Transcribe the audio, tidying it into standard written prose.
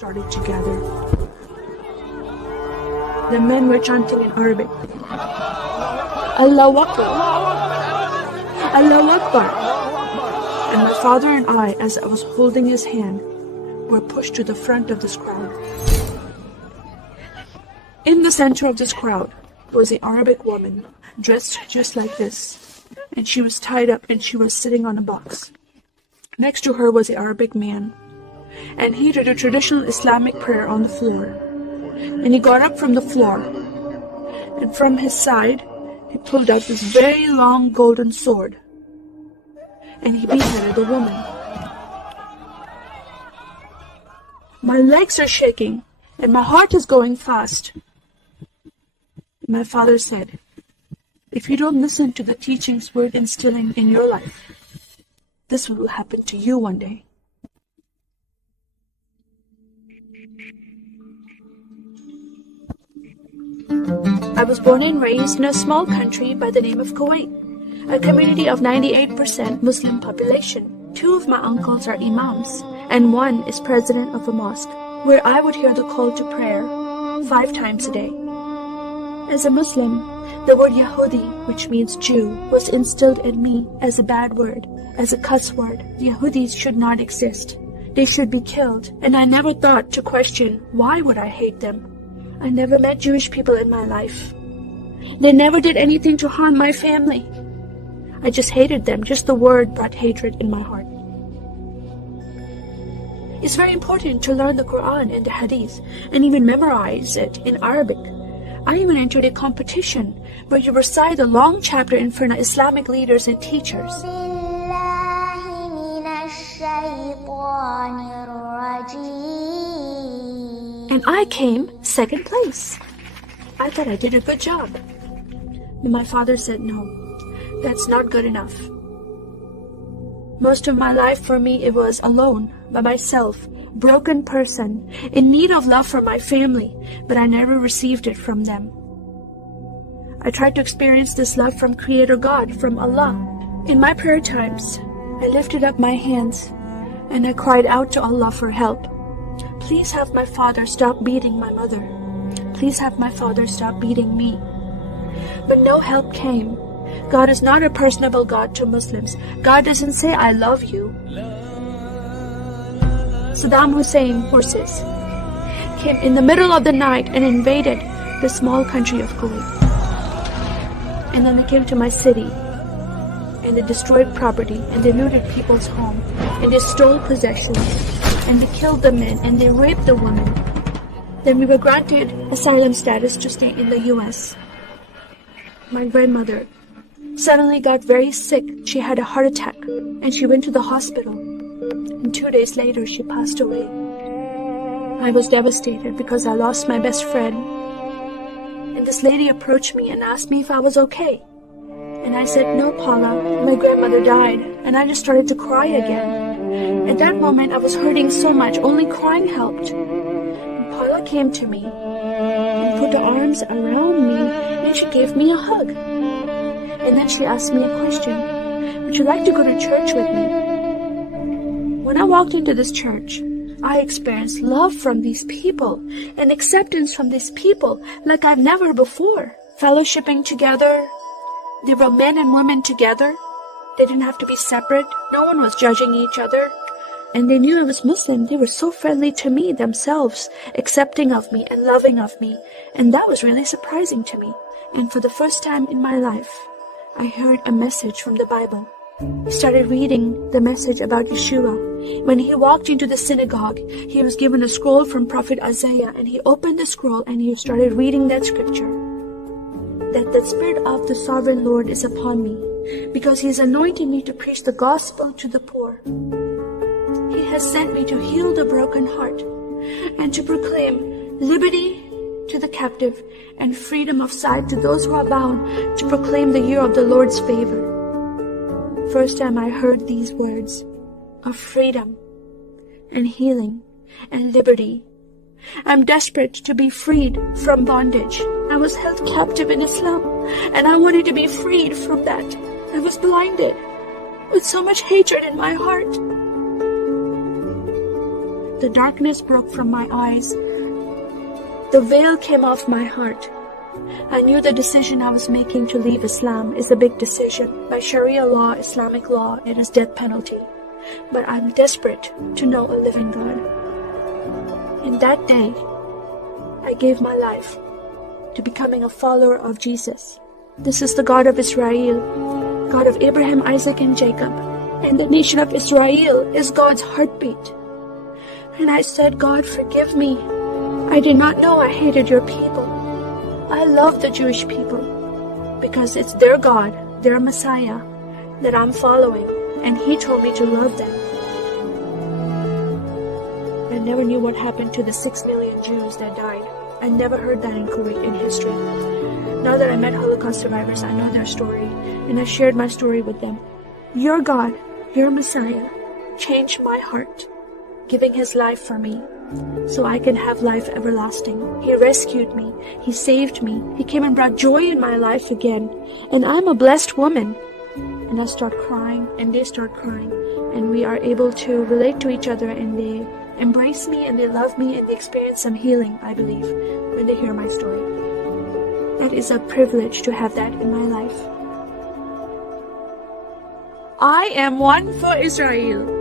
started to gather. The men were chanting in Arabic, Allahu Akbar, Allahu Akbar. And my father and I, as I was holding his hand, were pushed to the front of this crowd. In the center of this crowd was an Arabic woman, dressed just like this, and she was tied up and she was sitting on a box. Next to her was an Arabic man, and he did a traditional Islamic prayer on the floor. And he got up from the floor, and from his side, he pulled out this very long golden sword, and he beheaded the woman. My legs are shaking, and my heart is going fast. My father said, if you don't listen to the teachings we're instilling in your life, this will happen to you one day. I was born and raised in a small country by the name of Kuwait, a community of 98% Muslim population. 2 of my uncles are imams, and 1 is president of a mosque, where I would hear the call to prayer 5 times a day. As a Muslim, the word Yahudi, which means Jew, was instilled in me as a bad word, as a cuss word. Yahudis should not exist. They should be killed, and I never thought to question why would I hate them. I never met Jewish people in my life. They never did anything to harm my family. I just hated them. Just the word brought hatred in my heart. It's very important to learn the Quran and the Hadith and even memorize it in Arabic. I even entered a competition where you recite a long chapter in front of Islamic leaders and teachers. And I came 2nd place. I thought I did a good job. But my father said, no, that's not good enough. Most of my life for me, it was alone, by myself, broken person, in need of love from my family, but I never received it from them. I tried to experience this love from Creator God, from Allah. In my prayer times, I lifted up my hands and I cried out to Allah for help. Please have my father stop beating my mother. Please have my father stop beating me. But no help came. God is not a personable God to Muslims. God doesn't say, I love you. Saddam Hussein forces came in the middle of the night and invaded the small country of Kuwait. And then they came to my city and they destroyed property and they looted people's home and they stole possessions and they killed the men and they raped the women. Then we were granted asylum status to stay in the US. My grandmother suddenly got very sick. She had a heart attack and she went to the hospital. And 2 days later, she passed away. I was devastated because I lost my best friend. And this lady approached me and asked me if I was okay. And I said, no, Paula, my grandmother died. And I just started to cry again. At that moment, I was hurting so much, only crying helped. And Paula came to me and put her arms around me and she gave me a hug. And then she asked me a question. Would you like to go to church with me? When I walked into this church, I experienced love from these people and acceptance from these people like I've never before. Fellowshipping together. They were men and women together. They didn't have to be separate. No one was judging each other. And they knew I was Muslim. They were so friendly to me themselves, accepting of me and loving of me. And that was really surprising to me. And for the first time in my life, I heard a message from the Bible. I started reading the message about Yeshua. When he walked into the synagogue, he was given a scroll from Prophet Isaiah, and he opened the scroll and he started reading that scripture. That the Spirit of the Sovereign Lord is upon me, because he is anointing me to preach the gospel to the poor. He has sent me to heal the broken heart, and to proclaim liberty to the captive, and freedom of sight to those who are bound, to proclaim the year of the Lord's favor. First time I heard these words of freedom and healing and liberty. I'm desperate to be freed from bondage. I was held captive in Islam and I wanted to be freed from that. I was blinded with so much hatred in my heart. The darkness broke from my eyes. The veil came off my heart. I knew the decision I was making to leave Islam is a big decision. By Sharia law, Islamic law, it is death penalty. But I'm desperate to know a living God. In that day, I gave my life to becoming a follower of Jesus. This is the God of Israel, God of Abraham, Isaac, and Jacob. And the nation of Israel is God's heartbeat. And I said, God, forgive me. I did not know I hated your people. I love the Jewish people because it's their God, their Messiah that I'm following, and He told me to love them. I never knew what happened to the 6 million Jews that died. I never heard that in Kuwait in history. Now that I met Holocaust survivors, I know their story, and I shared my story with them. Your God, your Messiah, changed my heart, giving His life for me, so I can have life everlasting. He rescued me. He saved me. He came and brought joy in my life again. And I'm a blessed woman. And I start crying, and they start crying. And we are able to relate to each other, and they embrace me, and they love me, and they experience some healing, I believe, when they hear my story. That is a privilege to have that in my life. I am one for Israel.